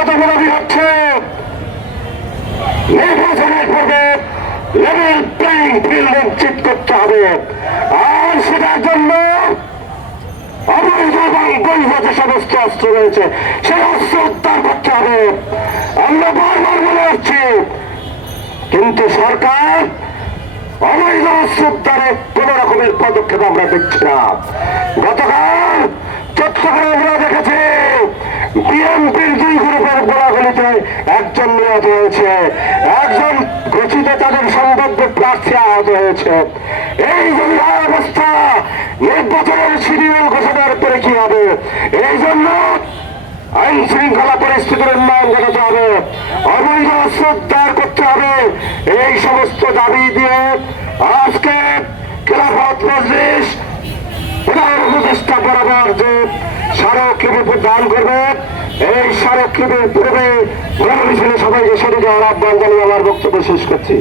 আইনগত দাবি হচ্ছে নির্বাচনের পূর্বে লেভেল প্লেইং ফিল্ড নিশ্চিত করতে হবে। আর সেটার জন্য অবৈধ এবং বৈধ যে সমস্ত অস্ত্র রয়েছে সেই অস্ত্র উদ্ধার করতে হবে। আমরা বারবার বলে আসছি, কিন্তু সরকার অবৈধ অস্ত্র উদ্ধারে কোন রকমের পদক্ষেপ আমরা দেখছি না। গতকাল চট্টগ্রামে আমরা দেখেছি বিএনপির 2 গ্রুপের গোলাগুলিতে একজন নিহত হয়েছে, একজন ঘোষিত তাদের সম্ভাব্য প্রার্থী আহত হয়েছে। এই যদি অবস্থা নির্বাচনের শিডিউল ঘোষণার পরে কি হবে? এই জন্য আইন শৃঙ্খলা পরিস্থিতির উন্নয়ন ঘটাতে হবে, অবৈধ অস্ত্র উদ্ধার করতে হবে। এই সমস্ত দাবি দিয়ে আজকে খেলাফত মজলিস প্রধান উপদেষ্টা বরাবর যে স্মারকলিপি প্রদান করবে, এই স্মারকলিপির পূর্বে গণমিছিলে সবাইকে শরীরে আহ্বান জানিয়ে আমার বক্তব্য শেষ করছি।